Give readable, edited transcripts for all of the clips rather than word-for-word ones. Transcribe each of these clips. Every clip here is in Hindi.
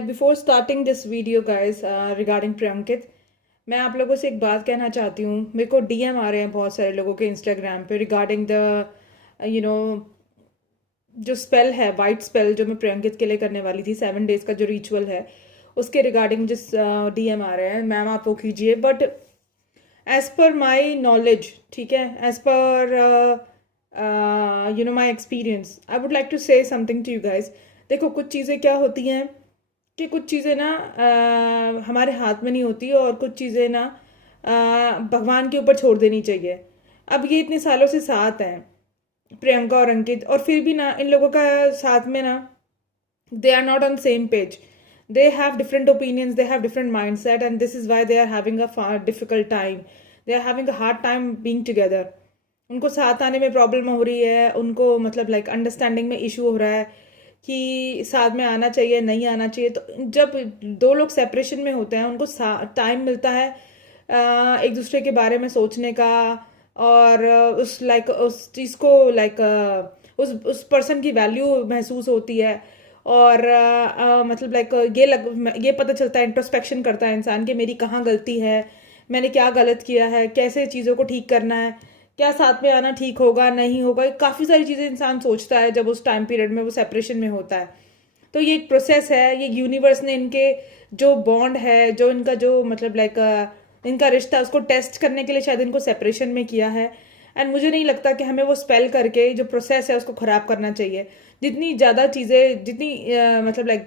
Before starting this video guys regarding Priyankit, मैं आप लोगों से एक बात कहना चाहती हूँ। मेरे को डीएम आ रहे हैं बहुत सारे लोगों के इंस्टाग्राम पे रिगार्डिंग द यू नो जो स्पेल है, वाइट स्पेल जो मैं प्रियंकित के लिए करने वाली थी, 7 डेज का जो रिचुअल है उसके रिगार्डिंग जिस डीएम आ रहे हैं, मैम आप वो कीजिए। But as per my knowledge, ठीक है, as per my experience, I would like to say something to you guys. देखो, कुछ चीज़ें क्या होती हैं कि कुछ चीज़ें ना हमारे हाथ में नहीं होती, और कुछ चीज़ें ना भगवान के ऊपर छोड़ देनी चाहिए। अब ये इतने सालों से साथ हैं, प्रियंका और अंकित, और फिर भी ना इन लोगों का साथ में ना they are not on same page. They have different opinions, they have different mindset, and this is why they are having a far difficult time. They are having a hard time being together. उनको साथ आने में प्रॉब्लम हो रही है, उनको मतलब लाइक अंडरस्टैंडिंग में इशू हो रहा है कि साथ में आना चाहिए नहीं आना चाहिए। तो जब दो लोग सेपरेशन में होते हैं, उनको टाइम मिलता है एक दूसरे के बारे में सोचने का, और उस चीज़ को उस पर्सन की वैल्यू महसूस होती है। और मतलब ये पता चलता है, इंट्रोस्पेक्शन करता है इंसान कि मेरी कहाँ गलती है, मैंने क्या गलत किया है, कैसे चीज़ों को ठीक करना है, क्या साथ में आना ठीक होगा नहीं होगा। काफ़ी सारी चीज़ें इंसान सोचता है जब उस टाइम पीरियड में वो सेपरेशन में होता है। तो ये एक प्रोसेस है, ये यूनिवर्स ने इनके जो बॉन्ड है, जो इनका जो मतलब इनका रिश्ता, उसको टेस्ट करने के लिए शायद इनको सेपरेशन में किया है। एंड मुझे नहीं लगता कि हमें वो स्पेल करके जो प्रोसेस है उसको ख़राब करना चाहिए। जितनी ज़्यादा चीज़ें, जितनी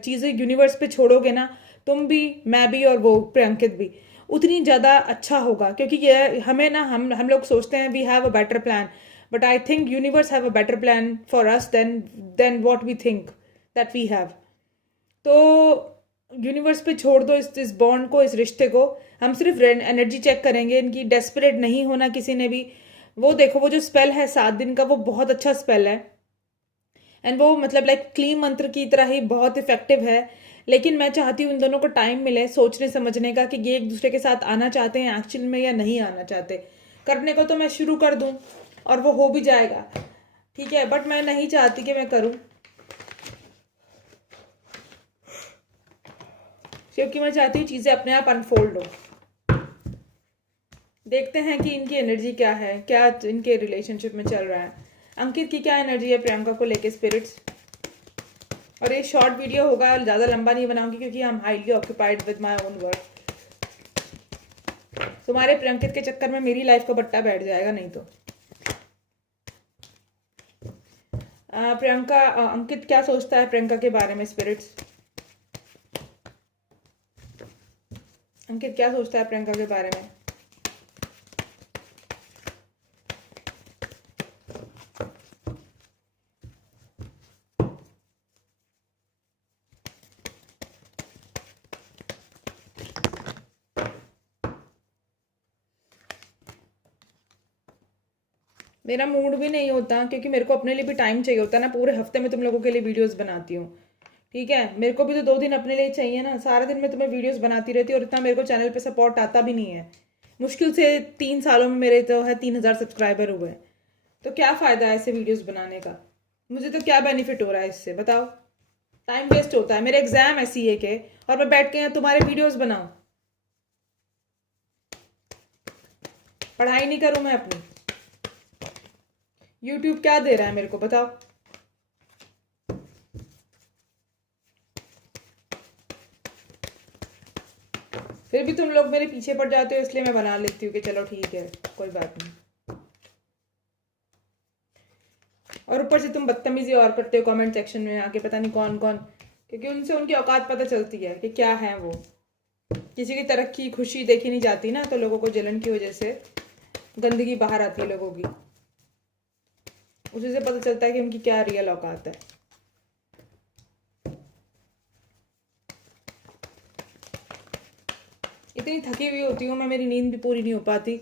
चीज़ें यूनिवर्स पे छोड़ोगे ना, तुम भी, मैं भी, और वो प्रियंकित भी, उतनी ज़्यादा अच्छा होगा। क्योंकि ये हमें ना, हम लोग सोचते हैं we have a better plan, but I think universe have a better plan for us than what we think that we have. तो यूनिवर्स पे छोड़ दो इस बॉन्ड को, इस रिश्ते को। हम सिर्फ एनर्जी चेक करेंगे, इनकी डेस्परेट नहीं होना किसी ने भी। वो देखो, वो जो स्पेल है 7 दिन का, वो बहुत अच्छा स्पेल है, एंड वो मतलब क्लीन मंत्र की तरह ही बहुत इफेक्टिव है। लेकिन मैं चाहती हूँ इन दोनों को टाइम मिले सोचने समझने का कि ये एक दूसरे के साथ आना चाहते हैं एक्चुअल में या नहीं आना चाहते। करने को तो मैं शुरू कर दूँ और वो हो भी जाएगा, ठीक है, बट मैं नहीं चाहती कि मैं करूँ, क्योंकि मैं चाहती हूँ चीज़ें अपने आप अनफोल्ड हो। देखते हैं कि इनकी एनर्जी क्या है, क्या इनके रिलेशनशिप में चल रहा है। अंकित की क्या एनर्जी है प्रियंका को लेके, स्पिरिट्स। और ये शॉर्ट वीडियो होगा, ज़्यादा लंबा नहीं बनाऊंगी क्योंकि हम highly occupied with my own work. तुम्हारे प्रियंकित के चक्कर में मेरी लाइफ का बट्टा बैठ जाएगा नहीं तो। प्रियंका, अंकित क्या सोचता है प्रियंका के बारे में, स्पिरिट्स। अंकित क्या सोचता है प्रियंका के बारे में। मेरा मूड भी नहीं होता क्योंकि मेरे को अपने लिए भी टाइम चाहिए होता है ना। पूरे हफ्ते में तुम लोगों के लिए वीडियोस बनाती हूँ, ठीक है, मेरे को भी तो 2 दिन अपने लिए चाहिए ना। सारा दिन मैं तुम्हें वीडियोस बनाती रहती हूँ और इतना मेरे को चैनल पे सपोर्ट आता भी नहीं है। मुश्किल से 3 सालों में मेरे तो है 3,000 सब्सक्राइबर हुए हैं। तो क्या फ़ायदा है ऐसे वीडियोस बनाने का, मुझे तो क्या बेनिफिट हो रहा है इससे, बताओ। टाइम वेस्ट होता है। मेरे एग्जाम है सीए के, और मैं बैठ के यहाँ तुम्हारे वीडियोस बनाऊँ, पढ़ाई नहीं करूँ मैं अपनी। यूट्यूब क्या दे रहा है मेरे को, बताओ। फिर भी तुम लोग मेरे पीछे पड़ जाते हो, इसलिए मैं बना लेती हूँ कि चलो ठीक है, कोई बात नहीं। और ऊपर से तुम बदतमीजी और करते हो कमेंट सेक्शन में आके, पता नहीं कौन कौन, क्योंकि उनसे उनकी औकात पता चलती है कि क्या है वो। किसी की तरक्की खुशी देखी नहीं जाती ना, तो लोगों को जलन की वजह से गंदगी बाहर आती है लोगों की, उसी से पता चलता है कि उनकी क्या रियल औकात है। इतनी थकी हुई होती हूँ मैं, मेरी नींद भी पूरी नहीं हो पाती,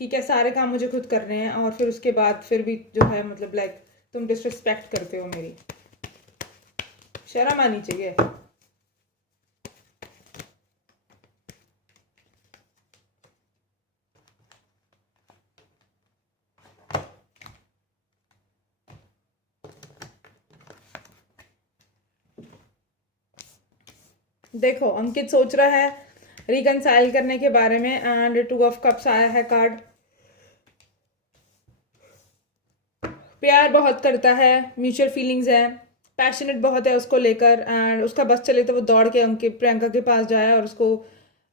ठीक है, सारे काम मुझे खुद करने हैं, और फिर उसके बाद फिर भी जो है मतलब तुम डिसरिस्पेक्ट करते हो मेरी। शर्म आनी चाहिए। देखो अंकित सोच रहा है रिकनसाइल करने के बारे में, एंड टू ऑफ कप्स आया है कार्ड। प्यार बहुत करता है, म्यूचुअल फीलिंग्स है, पैशनेट बहुत है उसको लेकर, एंड उसका बस चले तो वो दौड़ के अंकित प्रियंका के पास जाए और उसको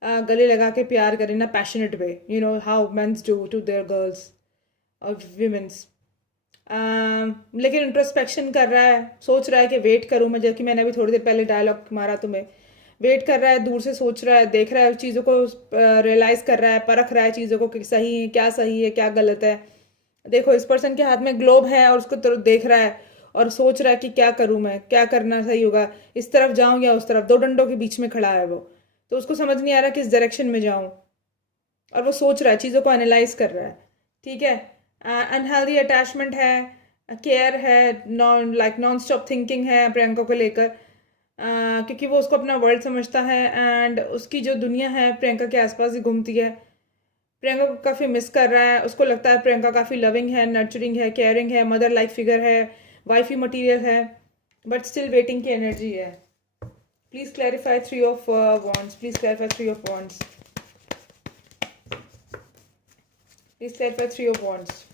गले लगा के प्यार करे ना, passionate way, you know how mens do to their girls और विमेंस। लेकिन इंट्रोस्पेक्शन कर रहा है, सोच रहा है कि वेट करूँ मैं, जबकि मैंने अभी थोड़ी देर पहले डायलॉग मारा तुम्हें। वेट कर रहा है, दूर से सोच रहा है, देख रहा है चीज़ों को, रियलाइज़ कर रहा है, परख रहा है चीज़ों को कि सही है क्या गलत है। देखो इस पर्सन के हाथ में ग्लोब है और उसको तरफ देख रहा है और सोच रहा है कि क्या करूँ मैं, क्या करना सही होगा, इस तरफ जाऊँ या उस तरफ। दो डंडों के बीच में खड़ा है वो, तो उसको समझ नहीं आ रहा किस डायरेक्शन में जाऊँ, और वो सोच रहा है, चीज़ों को एनालाइज कर रहा है। ठीक है, अनहेल्दी अटैचमेंट है, केयर है, नॉन स्टॉप थिंकिंग है प्रियंका को लेकर, क्योंकि वो उसको अपना वर्ल्ड समझता है, एंड उसकी जो दुनिया है प्रियंका के आसपास ही घूमती है। प्रियंका को काफ़ी मिस कर रहा है, उसको लगता है प्रियंका काफ़ी लविंग है, नर्चरिंग है, केयरिंग है, मदर लाइक फिगर है, वाइफी मटीरियल है, बट स्टिल वेटिंग की एनर्जी है। Please clarify three of wands, please clarify three of wands, please clarify three of wands.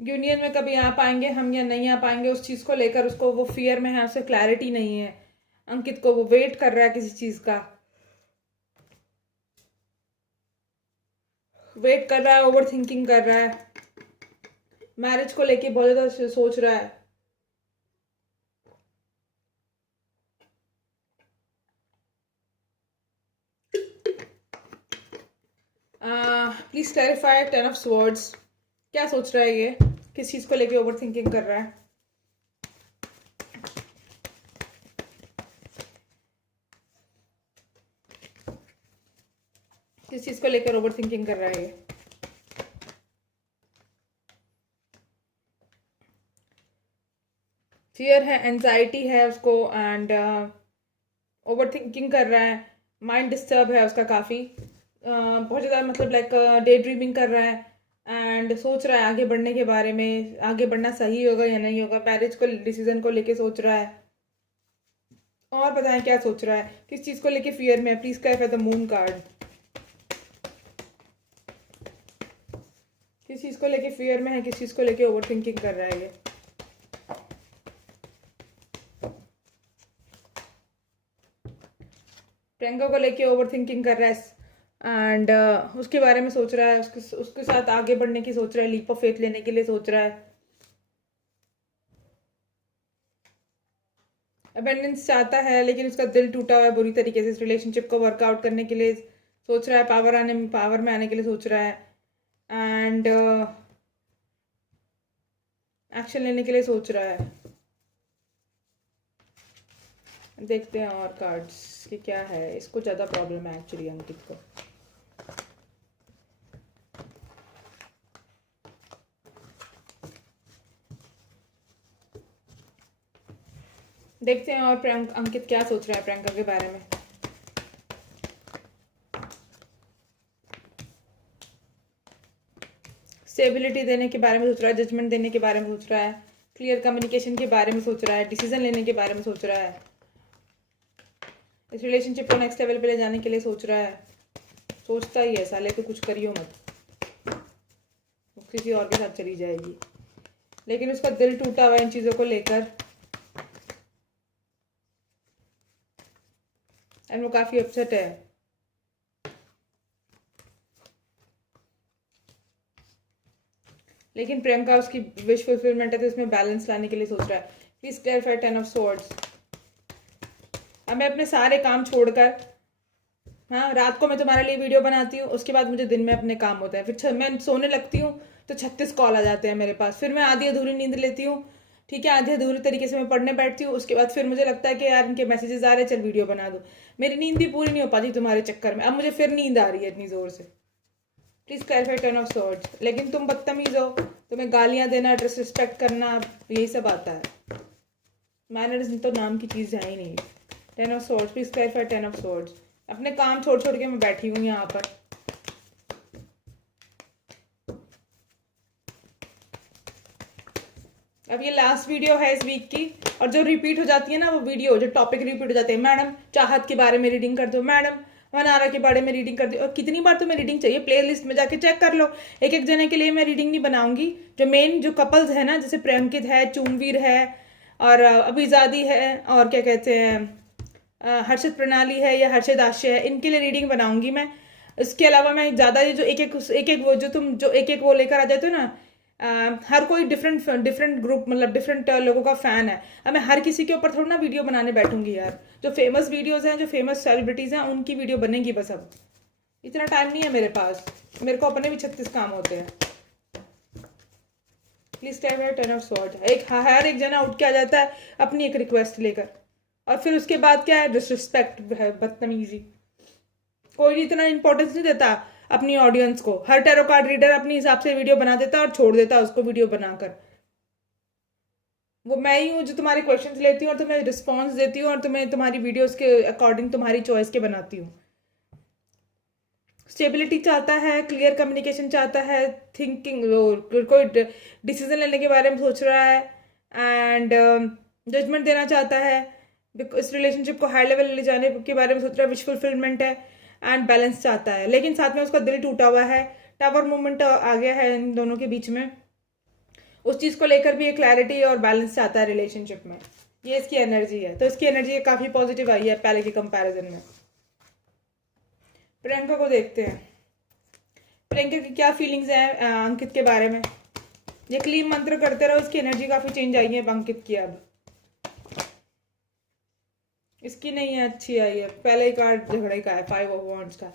Union में कभी आ पाएंगे हम या नहीं आ पाएंगे, उस चीज़ को लेकर उसको, वो फियर में है, उसे क्लैरिटी नहीं है। अंकित को वो वेट कर रहा है किसी चीज़ का, वेट कर रहा है, ओवर थिंकिंग कर रहा है, मैरिज को लेके बहुत ज़्यादा सोच रहा है। Please clarify ten of swords, क्या सोच रहा है ये, किस चीज़ को लेके ओवर थिंकिंग कर रहा है। किस चीज़ को लेकर ओवर थिंकिंग कर रहा है ये। फियर है, एंजाइटी है उसको, एंड ओवर थिंकिंग कर रहा है, माइंड डिस्टर्ब है उसका काफ़ी, बहुत ज़्यादा, मतलब लाइक डे ड्रीमिंग कर रहा है, एंड सोच रहा है आगे बढ़ने के बारे में, आगे बढ़ना सही होगा या नहीं होगा, मैरिज को डिसीजन को लेके सोच रहा है। और बताएं क्या सोच रहा है, किस चीज़ को लेके फियर में है। Please clarify the moon card, किस चीज़ को लेके फियर में है, किस चीज़ को लेके ओवर थिंकिंग कर रहा है ये। प्रियंका को लेके ओवर थिंकिंग कर रहा है, एंड उसके बारे में सोच रहा है, उसके साथ आगे बढ़ने की सोच रहा है, लीप ऑफ फेथ लेने के लिए सोच रहा है, अबेंडेंस चाहता है, लेकिन उसका दिल टूटा हुआ है बुरी तरीके से, इस रिलेशनशिप को वर्कआउट करने के लिए सोच रहा है, पावर में आने के लिए सोच रहा है, एंड एक्शन लेने के लिए सोच रहा है। देखते हैं और कार्ड्स कि क्या है, इसको ज़्यादा प्रॉब्लम है एक्चुअली अंकित को। देखते हैं और अंकित क्या सोच रहा है प्रियंका के बारे में। स्टेबिलिटी देने के बारे में सोच रहा है, जजमेंट देने के बारे में सोच रहा है, क्लियर कम्युनिकेशन के बारे में सोच रहा है, डिसीजन लेने के बारे में सोच रहा है, इस रिलेशनशिप को नेक्स्ट लेवल पे ले जाने के लिए सोच रहा है। सोचता ही है साले, तो कुछ करियो मत, किसी और के साथ चली जाएगी, लेकिन उसका दिल टूटा हुआ है इन चीज़ों को लेकर, एंड वो काफ़ी अपसेट है। लेकिन प्रियंका उसकी विश फुलफिलमेंट है, तो इसमें बैलेंस लाने के लिए सोच रहा है। Please clarify ten of swords. अब मैं अपने सारे काम छोड़कर, हाँ रात को मैं तुम्हारे लिए वीडियो बनाती हूँ, उसके बाद मुझे दिन में अपने काम होते हैं, फिर मैं सोने लगती हूँ तो 36 कॉल आ जाते हैं मेरे पास, फिर मैं आधी अधूरी नींद लेती हूँ। ठीक है, आधे अधूरे तरीके से मैं पढ़ने बैठती हूँ, उसके बाद फिर मुझे लगता है कि यार इनके मैसेजेस आ रहे हैं, चल वीडियो बना दूँ। मेरी नींद भी पूरी नहीं हो पाती तुम्हारे चक्कर में, अब मुझे फिर नींद आ रही है इतनी ज़ोर से। Please clarify ten of swords. लेकिन तुम बदतमीज हो, तुम्हें गालियाँ देना, डिसरिस्पेक्ट करना, यही सब आता है। मैनर्स तो नाम की चीज़ है ही नहीं। Ten of swords, please clarify ten of swords. अपने काम छोड़ छोड़ के मैं बैठी हूँ यहाँ पर। अब ये लास्ट वीडियो है इस वीक की, और जो रिपीट हो जाती है ना वो वीडियो, जो टॉपिक रिपीट हो जाते हैं, मैडम चाहत के बारे में रीडिंग कर दो, मैडम मनारा के बारे में रीडिंग कर दो। और कितनी बार तुम्हें रीडिंग चाहिए? प्ले लिस्ट में जाके चेक कर लो। एक एक जने के लिए मैं रीडिंग नहीं बनाऊंगी। जो मेन जो कपल्स है ना, जैसे प्रेमकित है, चूमवीर है, और अभिजादी है, और क्या कहते हैं हर्षित प्रणाली है या हर्षित आशय है, इनके लिए रीडिंग बनाऊंगी मैं। इसके अलावा मैं ज़्यादा जो एक एक वो जो तुम जो एक वो लेकर आ जाते हो ना, हर कोई डिफरेंट डिफरेंट ग्रुप, मतलब डिफरेंट लोगों का फ़ैन है। अब मैं हर किसी के ऊपर थोड़ा ना वीडियो बनाने बैठूंगी यार। जो फेमस वीडियोज़ हैं, जो फेमस सेलिब्रिटीज़ हैं, उनकी वीडियो बनेगी बस। अब इतना टाइम नहीं है मेरे पास, मेरे को अपने भी 36 काम होते हैं। Please tell me ten of sword. हर एक जना उठ के आ जाता है अपनी एक रिक्वेस्ट लेकर, और फिर उसके बाद क्या है? डिसरिस्पेक्ट है, बदतमीजी। कोई इतना इंपॉर्टेंस नहीं देता अपनी ऑडियंस को। हर टैरो कार्ड रीडर अपने हिसाब से वीडियो बना देता है और छोड़ देता है उसको वीडियो बनाकर। वो मैं ही हूँ जो तुम्हारे क्वेश्चंस लेती हूँ और तुम्हें रिस्पॉन्स देती हूँ, और तुम्हें तुम्हारी वीडियोस के अकॉर्डिंग तुम्हारी चॉइस के बनाती हूँ। स्टेबिलिटी चाहता है, क्लियर कम्युनिकेशन चाहता है, थिंकिंग, कोई डिसीजन लेने के बारे में सोच रहा है, एंड जजमेंट देना चाहता है, इस रिलेशनशिप को हाई लेवल ले जाने के बारे में सोच रहा है, विश फुलफिलमेंट है, एंड बैलेंस चाहता है। लेकिन साथ में उसका दिल टूटा हुआ है, टावर मूवमेंट आ गया है इन दोनों के बीच में। उस चीज़ को लेकर भी एक क्लैरिटी और बैलेंस चाहता है रिलेशनशिप में। ये इसकी एनर्जी है, तो इसकी एनर्जी काफ़ी पॉजिटिव आई है पहले के कंपैरिजन में। प्रियंका को देखते हैं, प्रियंका की क्या फीलिंग्स हैं अंकित के बारे में। ये क्लीन मंत्र करते रहो, इसकी एनर्जी काफ़ी चेंज आई है अंकित की। अब इसकी नहीं है, अच्छी आई है। पहले ही कार्ड झगड़े का है, 5 ऑफ वॉन्ड्स का।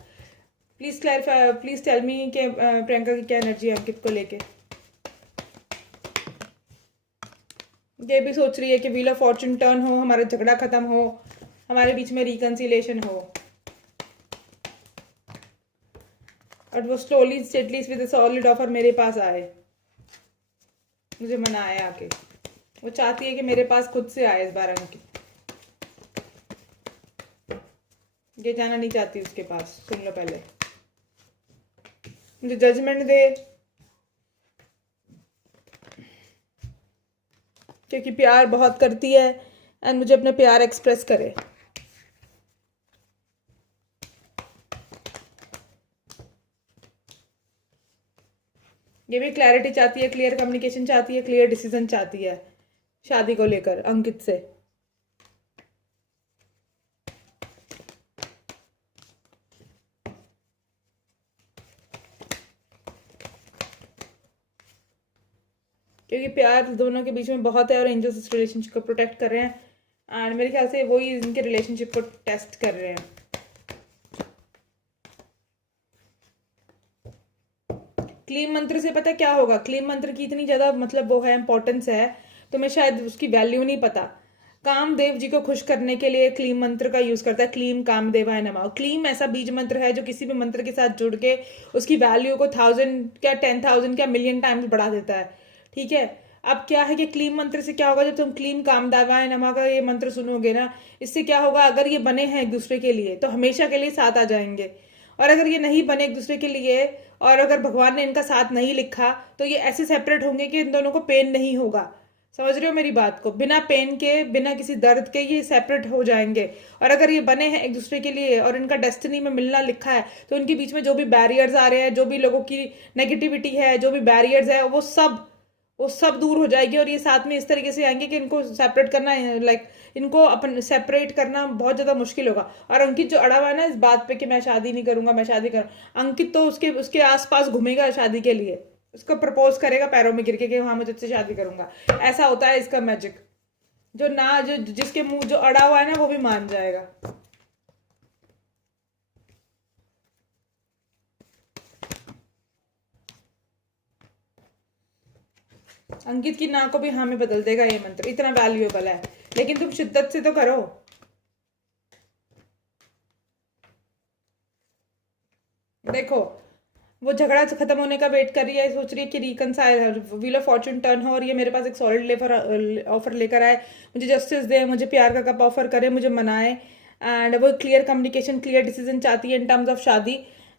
Please clarify, please tell me कि प्रियंका की क्या एनर्जी है अंकित को लेके। ये भी सोच रही है कि व्हील ऑफ फॉर्चून टर्न हो, हमारा झगड़ा खत्म हो, हमारे बीच में रिकंसिलेशन हो, और वो slowly stately with solid offer मेरे पास आए, मुझे मनाए आके। वो चाहती है कि मेरे पास खुद से आए इस बार अंकित, ये जाना नहीं चाहती उसके पास। सुन लो पहले, मुझे जजमेंट दे, क्योंकि प्यार बहुत करती है, एंड मुझे अपना प्यार एक्सप्रेस करे। ये भी क्लैरिटी चाहती है, क्लियर कम्युनिकेशन चाहती है, क्लियर डिसीजन चाहती है शादी को लेकर अंकित से। क्योंकि प्यार दोनों के बीच में बहुत है, और एंजल्स इस रिलेशनशिप को प्रोटेक्ट कर रहे हैं, एंड मेरे ख्याल से वही इनके रिलेशनशिप को टेस्ट कर रहे हैं। क्लीन मंत्र से पता क्या होगा? क्लीन मंत्र की इतनी ज़्यादा मतलब वो है, इंपॉर्टेंस है, तुम्हें शायद उसकी वैल्यू नहीं पता। कामदेव जी को खुश करने के लिए क्लीम मंत्र का यूज करता है, क्लीम कामदेवाय नमः। क्लीम ऐसा बीज मंत्र है जो किसी भी मंत्र के साथ जुड़ के उसकी वैल्यू को 1000 क्या 10,000 क्या मिलियन टाइम्स बढ़ा देता है। ठीक है, अब क्या है कि क्लीम मंत्र से क्या होगा? जब तुम क्लीम कामदेवाय नमः का ये मंत्र सुनोगे ना, इससे क्या होगा? अगर ये बने हैं एक दूसरे के लिए तो हमेशा के लिए साथ आ जाएंगे, और अगर ये नहीं बने एक दूसरे के लिए, और अगर भगवान ने इनका साथ नहीं लिखा, तो ये ऐसे सेपरेट होंगे कि इन दोनों को पेन नहीं होगा। समझ रहे हो मेरी बात को? बिना पेन के, बिना किसी दर्द के ये सेपरेट हो जाएंगे। और अगर ये बने हैं एक दूसरे के लिए और इनका डेस्टिनी में मिलना लिखा है, तो इनके बीच में जो भी बैरियर्स आ रहे हैं, जो भी लोगों की नेगेटिविटी है, जो भी बैरियर्स है, वो सब दूर हो जाएगी, और ये साथ में इस तरीके से आएंगे कि इनको सेपरेट करना, लाइक इनको अपन सेपरेट करना बहुत ज़्यादा मुश्किल होगा। और अंकित जो अड़ा हुआ है ना इस बात पे कि मैं शादी नहीं करूंगा, मैं शादी करूँ, अंकित तो उसके उसके आसपास घूमेगा शादी के लिए, उसको प्रपोज करेगा पैरों में गिर के कि हाँ मैं तुझसे शादी करूंगा। ऐसा होता है इसका मैजिक। जो जिसके मुंह जो अड़ा हुआ है ना वो भी मान जाएगा। अंकित की ना को भी हाँ में बदल देगा ये मंत्र, इतना वैल्यूएबल है। लेकिन तुम शिद्दत से तो करो। देखो वो झगड़ा खत्म होने का वेट कर रही है, सोच रही है कि रिकनसाइल है, व्हील ऑफ फॉर्चून टर्न हो और ये मेरे पास एक सॉलिड लेफर ऑफर लेकर आए, मुझे जस्टिस दे, मुझे प्यार का कप ऑफर करे, मुझे मनाए। एंड वो क्लियर कम्युनिकेशन, क्लियर डिसीजन चाहती है इन टर्म्स ऑफ शादी।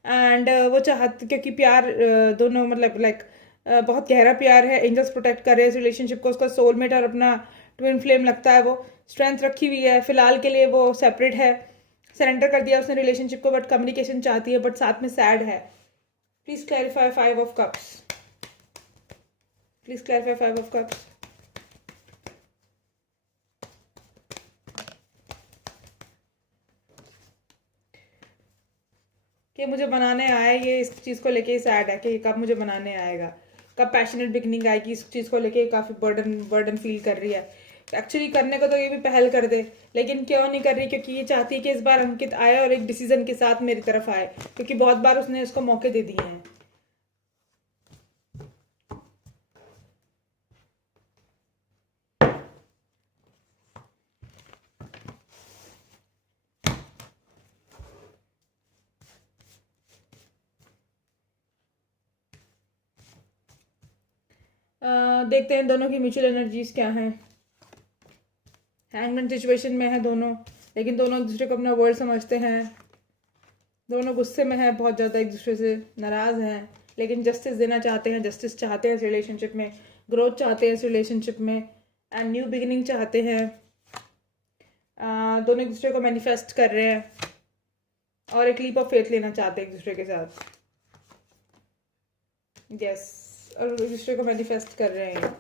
एंड वो चाहती, क्योंकि प्यार दोनों मतलब लाइक बहुत गहरा प्यार है, एंजल्स प्रोटेक्ट कर रहे हैं इस रिलेशनशिप को, उसका सोलमेट और अपना ट्विन फ्लेम लगता है। वो स्ट्रेंथ रखी हुई है, फिलहाल के लिए वो सेपरेट है, सरेंडर कर दिया उसने रिलेशनशिप को, बट कम्युनिकेशन चाहती है, बट साथ में सैड है। Please clarify Five of Cups. Please clarify Five of Cups. कि मुझे बनाने आए, ये इस चीज़ को लेके सैड है कि कब मुझे बनाने आएगा, कब पैशनेट बिगनिंग आएगी, इस चीज़ को लेके काफ़ी बर्डन फील कर रही है। एक्चुअली करने को तो ये भी पहल कर दे, लेकिन क्यों नहीं कर रही, क्योंकि ये चाहती है कि इस बार अंकित आए और एक डिसीजन के साथ मेरी तरफ आए, क्योंकि बहुत बार उसने इसको मौके दे दिए हैं। देखते हैं दोनों की म्यूचुअल एनर्जीज क्या हैं। हैंगमैन सिचुएशन में है दोनों, लेकिन दोनों एक दूसरे को अपना वर्ड समझते हैं, दोनों गुस्से में हैं, बहुत ज़्यादा एक दूसरे से नाराज़ हैं, लेकिन जस्टिस देना चाहते हैं, जस्टिस चाहते हैं इस रिलेशनशिप में, ग्रोथ चाहते हैं इस रिलेशनशिप में, एंड न्यू बिगिनिंग चाहते हैं। दोनों एक दूसरे को मैनिफेस्ट कर रहे हैं और एक लीप ऑफ फेथ लेना चाहते हैं एक दूसरे के साथ। यस, और एक दूसरे को मैनिफेस्ट कर रहे हैं।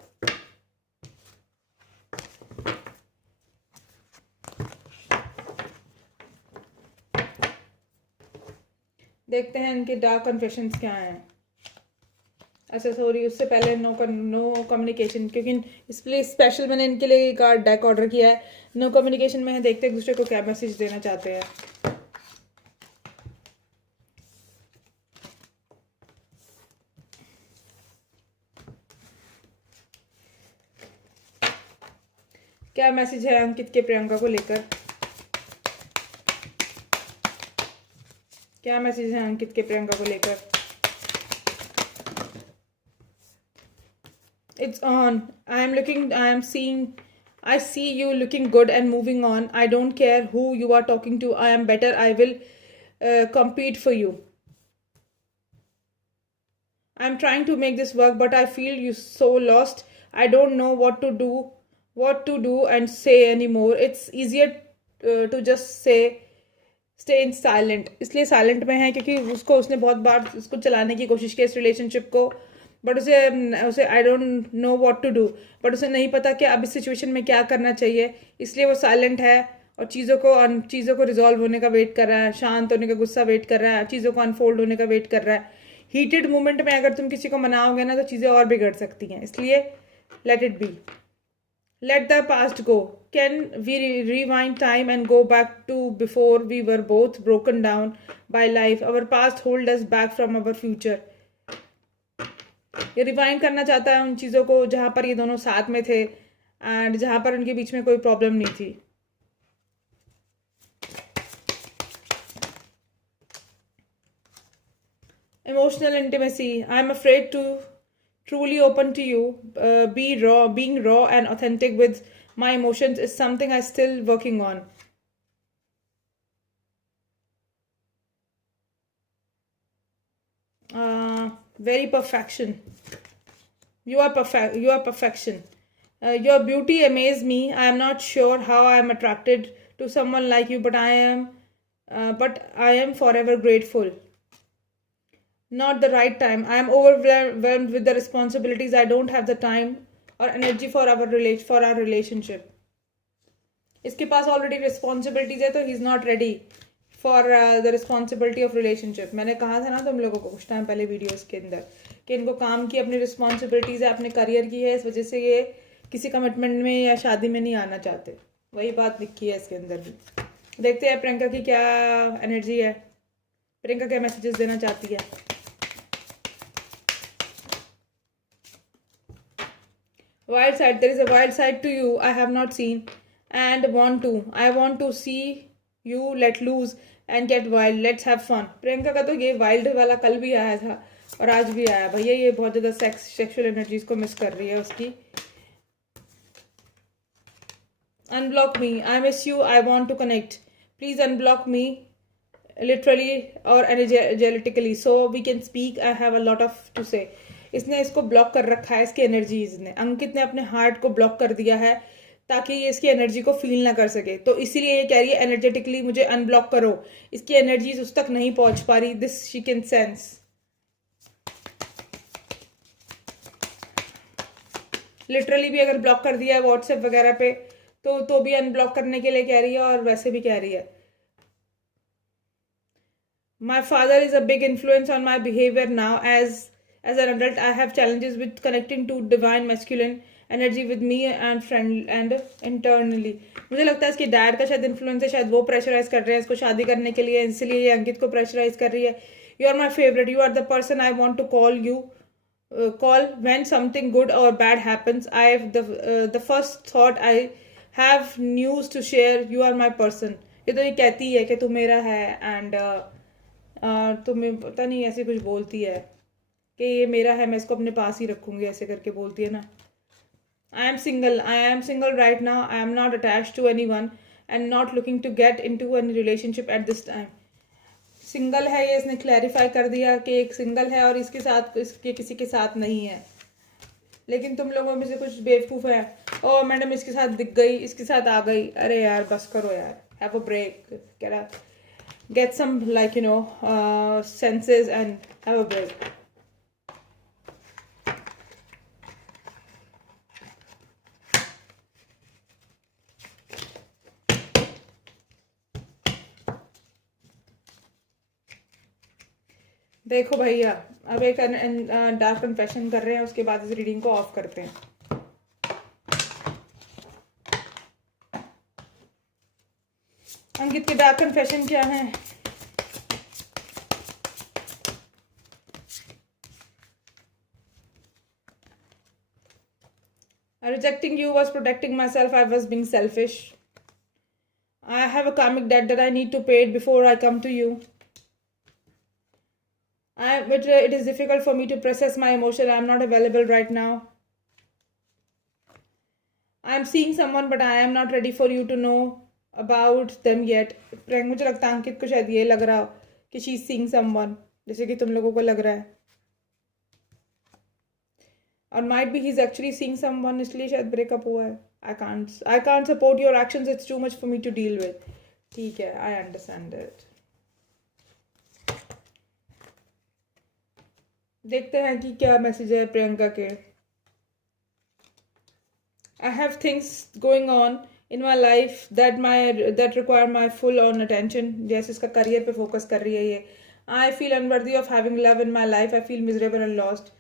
देखते हैं इनके डार्क कन्फेशंस क्या हैं। अच्छा सॉरी, उससे पहले नो कम्युनिकेशन, क्योंकि इसलिए स्पेशल मैंने इनके लिए कार्ड डेक ऑर्डर किया है। नो कम्युनिकेशन में है, देखते हैं एक दूसरे को क्या मैसेज देना चाहते हैं। क्या मैसेज है अंकित के प्रियंका को लेकर, क्या मैसेज है अंकित के प्रियंका को लेकर। It's on. I see you looking good and moving on. I don't care who you are talking to. I am better. I will compete for you. I'm trying to make this work, but I feel you so lost. I don't know what to do and say anymore. It's easier to just say stay in silent. इसलिए साइलेंट में है क्योंकि उसने बहुत बार उसको चलाने की कोशिश की इस रिलेशनशिप को, बट उसे I don't know what to do, but उसे नहीं पता कि अब इस सिचुएशन में क्या करना चाहिए, इसलिए वो साइलेंट है और चीज़ों को रिजॉल्व होने का वेट कर रहा है, शांत होने का, गुस्सा वेट कर रहा है, चीज़ों को अनफोल्ड होने का वेट कर रहा है। हीटेड मोमेंट में अगर तुम किसी को मनाओगे ना तो चीज़ें और बिगड़ सकती हैं, इसलिए let it be, let the past go. Can we rewind time and go back to before we were both broken down by life? Our past hold us back from our future. ये रिवाइंड करना चाहता है उन चीज़ों को जहाँ पर ये दोनों साथ में थे एंड जहाँ पर उनके बीच में कोई प्रॉब्लम नहीं थी। Emotional intimacy, I am afraid to truly open to you, being raw and authentic with my emotions is something I still working on. Very perfection. You are perfection. Your beauty amazes me. I am not sure how I am attracted to someone like you, but I am forever grateful. Not the right time. I am overwhelmed with the responsibilities. I don't have the time or energy for our relationship. इसके पास ऑलरेडी रिस्पॉन्सिबिलिटीज है तो he is not ready for the responsibility of relationship. मैंने कहा था ना तुम लोगों को कुछ टाइम पहले वीडियोस के अंदर कि इनको काम की अपनी रिस्पॉन्सिबिलिटीज है, अपने करियर की है, इस वजह से ये किसी कमिटमेंट में या शादी में नहीं आना चाहते। वही बात लिखी है इसके अंदर भी। देखते हैं प्रियंका की क्या एनर्जी है, प्रियंका क्या मैसेजेस देना चाहती है। Wild side, there is a wild side to you I have not seen and want to. I want to see you let loose and get wild. Let's have fun. Priyanka का तो ये वाइल्ड वाला कल भी आया था और आज भी आया भैया। ये बहुत ज़्यादा सेक्सुअल एनर्जीज को मिस कर रही है उसकी। Unblock me. I miss you. I want to connect. Please unblock me literally or energetically so we can speak. I have a lot of to say. इसने इसको ब्लॉक कर रखा है, इसकी एनर्जीज ने। अंकित ने अपने हार्ट को ब्लॉक कर दिया है ताकि ये इसकी एनर्जी को फील ना कर सके। तो इसीलिए ये कह रही है एनर्जेटिकली मुझे अनब्लॉक करो। इसकी एनर्जीज उस तक नहीं पहुंच पा रही। This she can sense. Literally भी अगर ब्लॉक कर दिया है व्हाट्सएप वगैरह पे तो भी अनब्लॉक करने के लिए कह रही है और वैसे भी कह रही है। My father is a big influence on my behavior now. As an adult, I have challenges with connecting to divine masculine energy with me and friend and internally. मुझे लगता है इसके डैड का शायद इन्फ्लुएंस है, शायद वो प्रेशराइज कर रहे हैं इसको शादी करने के लिए, इसलिए ये अंकित को प्रेशराइज कर रही है। You are my favourite, you are the person I want to call when something good or bad happens. I have the first thought I have news to share. You are my person. ये तो ये कहती है कि तू मेरा है एंड तुम्हें पता नहीं ऐसे कुछ बोलती है कि ये मेरा है, मैं इसको अपने पास ही रखूँगी, ऐसे करके बोलती है ना। I am single right now. I am not attached to anyone and not looking to get into any relationship at this time. Single है ये, इसने क्लैरिफाई कर दिया कि एक सिंगल है और इसके साथ इसके किसी के साथ नहीं है। लेकिन तुम लोगों में से कुछ बेवकूफ़ है, ओ मैडम इसके साथ दिख गई, इसके साथ आ गई। अरे यार बस करो यार, have a break, get some like you know senses and have a break. देखो भैया, अब एक डार्क कन्फेशन कर रहे हैं, उसके बाद इस रीडिंग को ऑफ करते हैं। अंकित के डार्क कन्फेशन क्या है? Rejecting you was protecting myself. I was being selfish. I have a karmic debt that I need to pay it before I come to you. It is difficult for me to process my emotion. I am not available right now. I am seeing someone but I am not ready for you to know about them yet. मुझे लगता है अंकित को शायद ये लग रहा हो कि she is seeing someone, जैसे कि तुम लोगों को लग रहा है, और might be he is actually seeing someone, इसलिए शायद ब्रेकअप हुआ है। I can't support your actions. It's too much for me to deal with. ठीक है, I understand it. देखते हैं कि क्या मैसेज है प्रियंका के। I have things going on in my life that require my full on attention. जैसे इसका करियर पे फोकस कर रही है ये। I feel unworthy of having love in my life. I feel miserable and lost.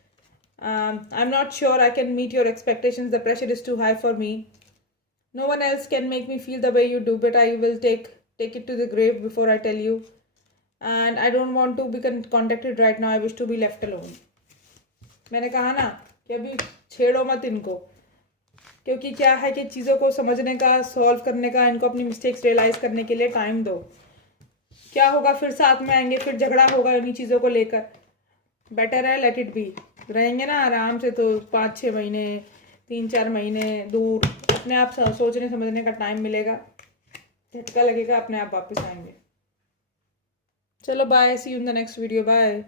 I'm not sure I can meet your expectations. The pressure is too high for me. No one else can make me feel the way you do, but I will take it to the grave before I tell you. And I don't want to be contacted right now. I wish to be left alone. मैंने कहा ना कि अभी छेड़ो मत इनको, क्योंकि क्या है कि चीज़ों को समझने का, सॉल्व करने का, इनको अपनी मिस्टेक्स रियलाइज करने के लिए टाइम दो। क्या होगा, फिर साथ में आएंगे, फिर झगड़ा होगा इन्हीं चीज़ों को लेकर। बेटर है लेट इट बी। रहेंगे ना आराम से तो 5-6 महीने, 3-4 महीने दूर, अपने आप सोचने समझने का टाइम मिलेगा, झटका लगेगा, अपने आप वापस आएंगे। चलो bye, see you in the next video, bye.